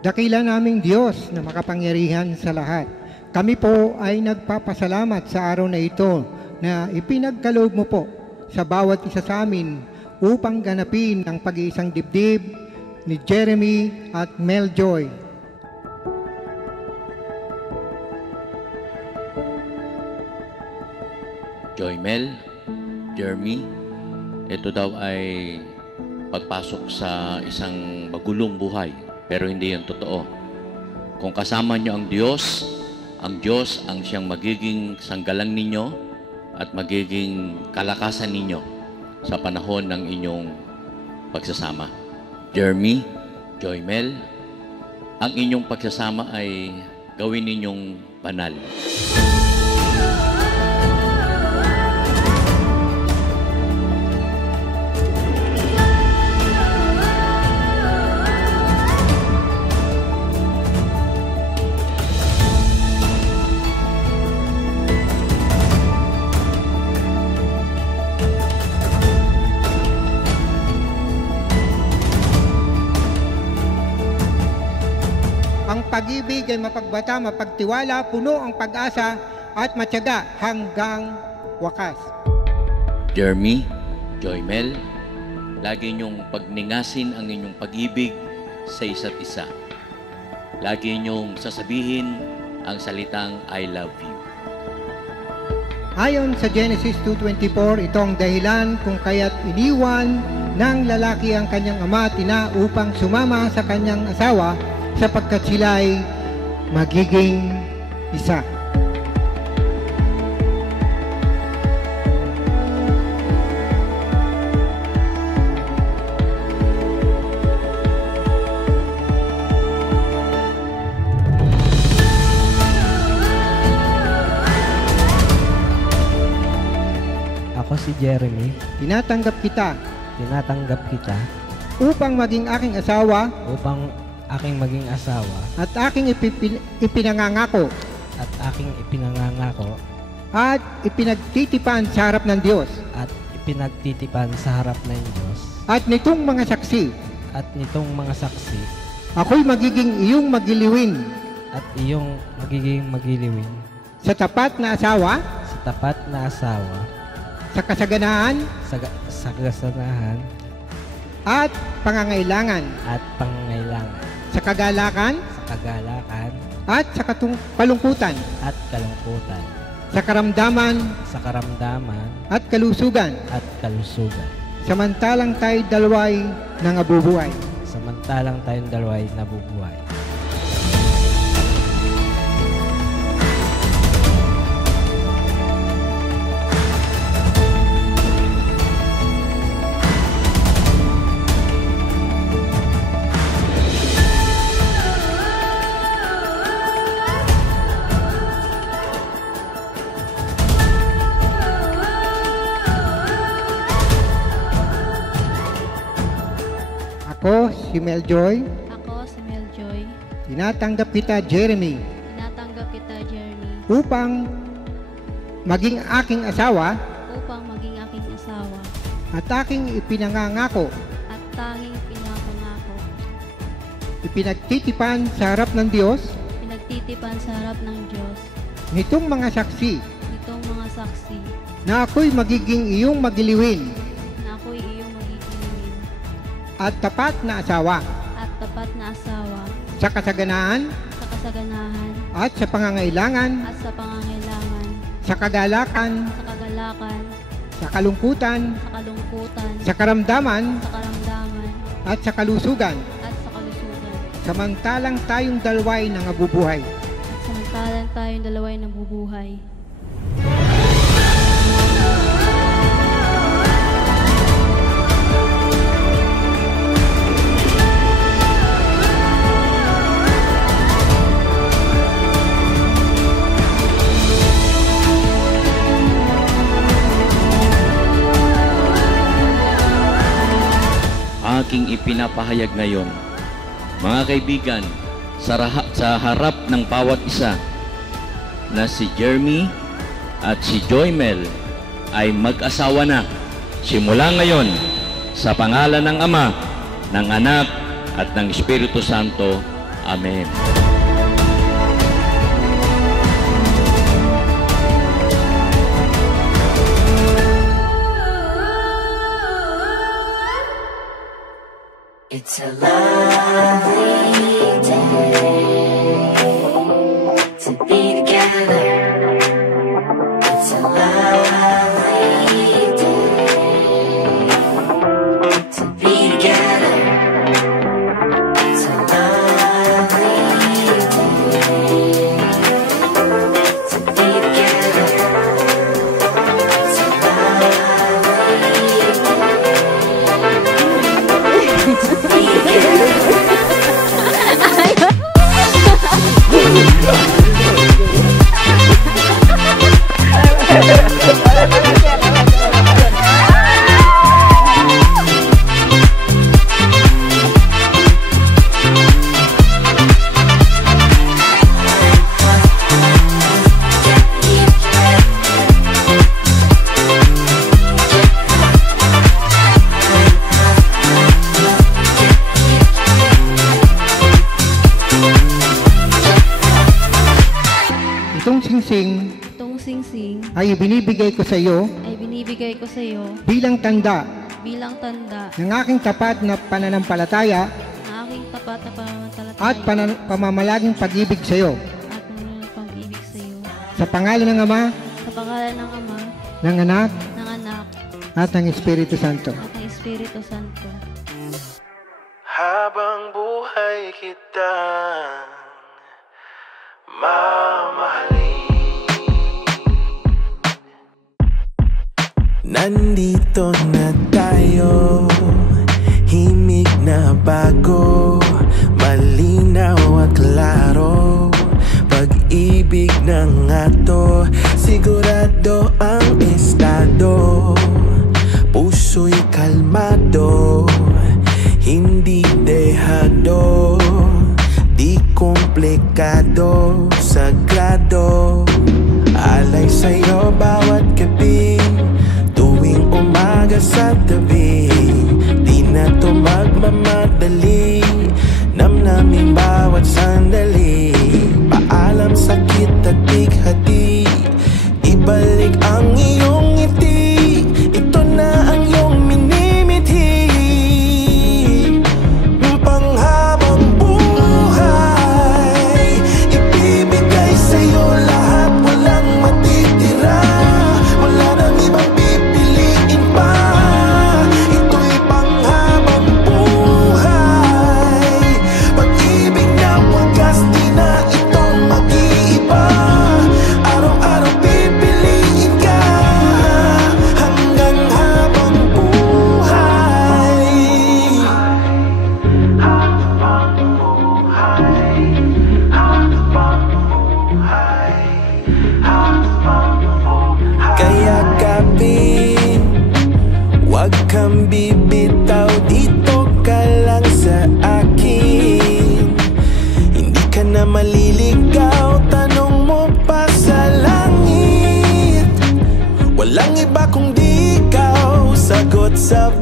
Dakila naming Diyos na makapangyarihan sa lahat. Kami po ay nagpapasalamat sa araw na ito na ipinagkaloob mo po sa bawat isa sa amin upang ganapin ang pag-iisang dibdib ni Jeremy at Mel Joy. Joy Mel, Jeremy, ito daw ay pagpasok sa isang magulong buhay. Pero hindi yan totoo. Kung kasama nyo ang Diyos ang siyang magiging sanggalang ninyo at magiging kalakasan ninyo sa panahon ng inyong pagsasama. Jeremy, Joy Mel, ang inyong pagsasama ay gawin ninyong banal. Ang pag-ibig ay mapagbata, mapagtiwala, puno ang pag-asa at matyaga hanggang wakas. Jeremy, Joy Mel, lagi niyong pagningasin ang inyong pag-ibig sa isa't isa. Lagi niyong sasabihin ang salitang I love you. Ayon sa Genesis 2:24, ito ang dahilan kung kaya't iniwan ng lalaki ang kanyang ama at ina upang sumama sa kanyang asawa sapagkat sila ay magiging isa. Ako si Jeremy. Tinatanggap kita upang maging aking asawa at aking ipinangangako at ipinagtitipan sa harap ng Diyos at nitong mga saksi ako'y magiging iyong magiliwin sa tapat na asawa sa kasaganahan at pangangailangan sa kagalakan at sa kalungkutan sa karamdaman at kalusugan samantalang tayo dalaway nabubuhay. Ako si Mel Joy. Tinatanggap kita, Jeremy. Upang maging aking asawa. At aking ipinangangako. Ipinagtitipan sa harap ng Diyos. Nitong mga saksi. Na ako'y magiging iyong magiliwin. At tapat na asawa sa kasaganahan at sa pangangailangan sa kagalakan sa kalungkutan sa karamdaman at sa kalusugan samantalang tayong dalaway nabubuhay. Aking ipinapahayag ngayon, mga kaibigan, sa harap ng bawat isa na si Jeremy at si Joy Mel ay mag-asawa na simula ngayon sa pangalan ng Ama, ng Anak at ng Espiritu Santo. Amen. It's a lovely day to be together. It's a lovely day to be together. It's a lovely day to be together. It's a lovely Itong singsing Itong singsing ay ibinibigay ko sa iyo ay binibigay ko sa iyo bilang tanda bilang tanda ng aking tapat na pananampalataya ng aking tapat na pananampalataya at pamamalaging pag-ibig sa iyo. at pag-ibig sa iyo. Sa pangalan ng Ama, Sa pangalan ng Ama, ng Anak, ng Anak, at ng Espiritu Santo. at ng Espiritu Santo. Habang buhay kita mamahalin. Nandito na tayo, himig na bago, malinaw at klaro. Pag-ibig na nga to, sigurado ang estado. Puso'y kalmado, hindi dehado, di komplikado, sagrado. Alay sa'yo bawat gabi, tuwing umaga sa tabi. Di na to magmamadali, namnamin bawat sandali. Paalam sakit at bighati, ibalik ang iyong ngiti. Ito na ang iyong minimithi, panghabang buhay. Ibibigay sa'yo lahat, walang matitira, wala nang ibang pipiliin pa. Ito'y panghabang buhay, pag-ibig na wagas, di na itong mag-iiba. Araw-araw pipiliin ka, hanggang habang buhay. Habang buhay, habang buhay, habang buhay. Kaya kapit, wag kang bibitaw, dito ka lang sa akin. Hindi ka na maliligaw, tanong mo pa sa langit. Walang iba kundi ikaw, sagot sa